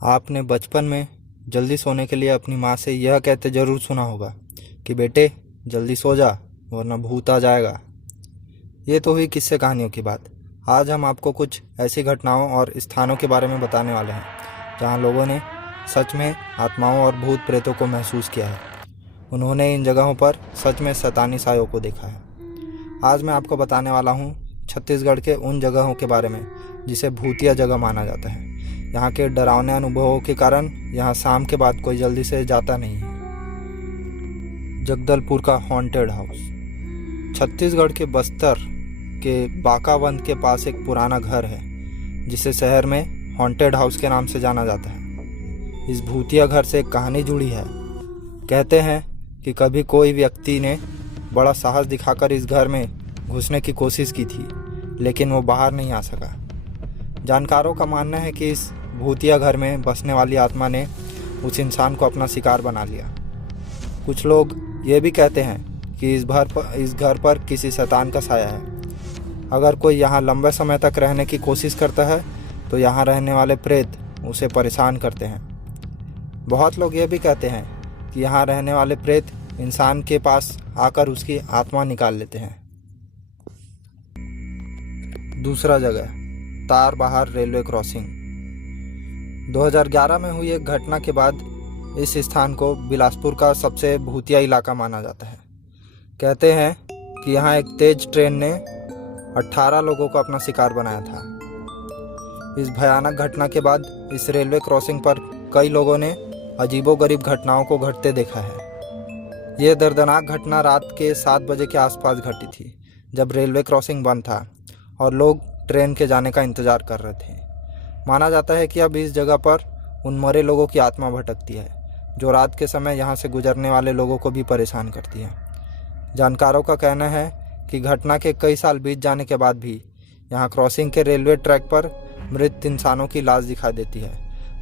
आपने बचपन में जल्दी सोने के लिए अपनी माँ से यह कहते ज़रूर सुना होगा कि बेटे जल्दी सो जा वरना भूत आ जाएगा। ये तो हुई किस्से कहानियों की बात। आज हम आपको कुछ ऐसी घटनाओं और स्थानों के बारे में बताने वाले हैं जहाँ लोगों ने सच में आत्माओं और भूत प्रेतों को महसूस किया है। उन्होंने इन जगहों पर सच में शैतानी सायों को देखा है। आज मैं आपको बताने वाला हूँ छत्तीसगढ़ के उन जगहों के बारे में जिसे भूतिया जगह माना जाता है। यहाँ के डरावने अनुभवों के कारण यहाँ शाम के बाद कोई जल्दी से जाता नहीं है। जगदलपुर का हॉन्टेड हाउस। छत्तीसगढ़ के बस्तर के बाकावंद के पास एक पुराना घर है जिसे शहर में हॉन्टेड हाउस के नाम से जाना जाता है। इस भूतिया घर से एक कहानी जुड़ी है। कहते हैं कि कभी कोई व्यक्ति ने बड़ा साहस दिखाकर इस घर में घुसने की कोशिश की थी, लेकिन वो बाहर नहीं आ सका। जानकारों का मानना है कि इस भूतिया घर में बसने वाली आत्मा ने उस इंसान को अपना शिकार बना लिया। कुछ लोग ये भी कहते हैं कि इस घर पर किसी शैतान का साया है। अगर कोई यहाँ लंबे समय तक रहने की कोशिश करता है तो यहाँ रहने वाले प्रेत उसे परेशान करते हैं। बहुत लोग ये भी कहते हैं कि यहाँ रहने वाले प्रेत इंसान के पास आकर उसकी आत्मा निकाल लेते हैं। दूसरा जगह, तारबहार रेलवे क्रॉसिंग। 2011 में हुई एक घटना के बाद इस स्थान को बिलासपुर का सबसे भूतिया इलाका माना जाता है। कहते हैं कि यहाँ एक तेज ट्रेन ने 18 लोगों को अपना शिकार बनाया था। इस भयानक घटना के बाद इस रेलवे क्रॉसिंग पर कई लोगों ने अजीबोगरीब घटनाओं को घटते देखा है। यह दर्दनाक घटना रात के 7 बजे के आसपास घटी थी, जब रेलवे क्रॉसिंग बंद था और लोग ट्रेन के जाने का इंतज़ार कर रहे थे। माना जाता है कि अब इस जगह पर उन मरे लोगों की आत्मा भटकती है, जो रात के समय यहाँ से गुजरने वाले लोगों को भी परेशान करती है। जानकारों का कहना है कि घटना के कई साल बीत जाने के बाद भी यहाँ क्रॉसिंग के रेलवे ट्रैक पर मृत इंसानों की लाश दिखाई देती है,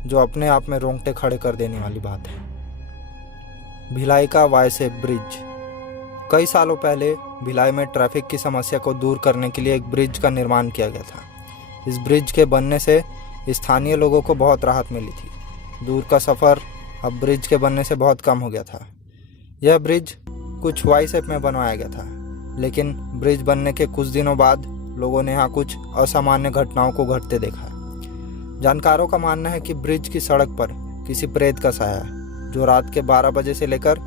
जो अपने आप में रोंगटे खड़े कर देने वाली बात है। भिलाई का वायसे ब्रिज। कई सालों पहले भिलाई में ट्रैफिक की समस्या को दूर करने के लिए एक ब्रिज का निर्माण किया गया था। इस ब्रिज के बनने से स्थानीय लोगों को बहुत राहत मिली थी। दूर का सफ़र अब ब्रिज के बनने से बहुत कम हो गया था। यह ब्रिज कुछ वाई शेप में बनवाया गया था, लेकिन ब्रिज बनने के कुछ दिनों बाद लोगों ने यहाँ कुछ असामान्य घटनाओं को घटते देखा। जानकारों का मानना है कि ब्रिज की सड़क पर किसी प्रेत का साया है, जो रात के 12 बजे से लेकर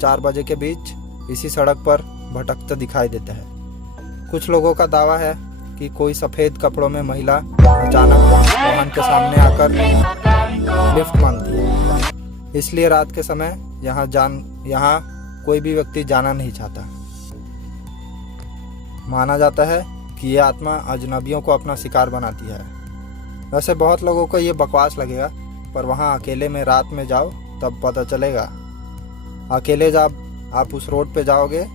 4 बजे के बीच इसी सड़क पर भटकता दिखाई देता है। कुछ लोगों का दावा है कि कोई सफ़ेद कपड़ों में महिला अचानक वाहन के सामने आकर लिफ्ट मांगती है, इसलिए रात के समय यहाँ कोई भी व्यक्ति जाना नहीं चाहता। माना जाता है कि यह आत्मा अजनबियों को अपना शिकार बनाती है। वैसे बहुत लोगों को ये बकवास लगेगा, पर वहाँ अकेले में रात में जाओ तब पता चलेगा। अकेले जब आप उस रोड पे जाओगे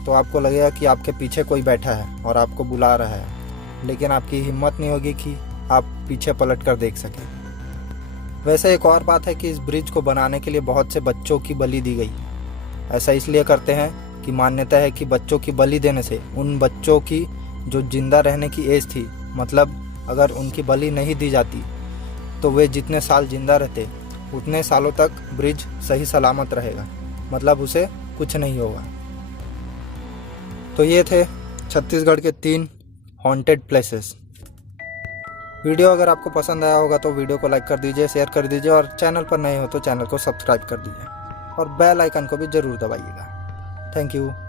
तो आपको लगेगा कि आपके पीछे कोई बैठा है और आपको बुला रहा है, लेकिन आपकी हिम्मत नहीं होगी कि आप पीछे पलट कर देख सकें। वैसे एक और बात है कि इस ब्रिज को बनाने के लिए बहुत से बच्चों की बलि दी गई। ऐसा इसलिए करते हैं कि मान्यता है कि बच्चों की बलि देने से उन बच्चों की जो जिंदा रहने की एज थी, मतलब अगर उनकी बलि नहीं दी जाती तो वे जितने साल जिंदा रहते उतने सालों तक ब्रिज सही सलामत रहेगा, मतलब उसे कुछ नहीं होगा। तो ये थे छत्तीसगढ़ के 3 हॉन्टेड प्लेसेस। वीडियो अगर आपको पसंद आया होगा तो वीडियो को लाइक कर दीजिए, शेयर कर दीजिए, और चैनल पर नए हो तो चैनल को सब्सक्राइब कर दीजिए और बेल आइकन को भी ज़रूर दबाइएगा। Thank you.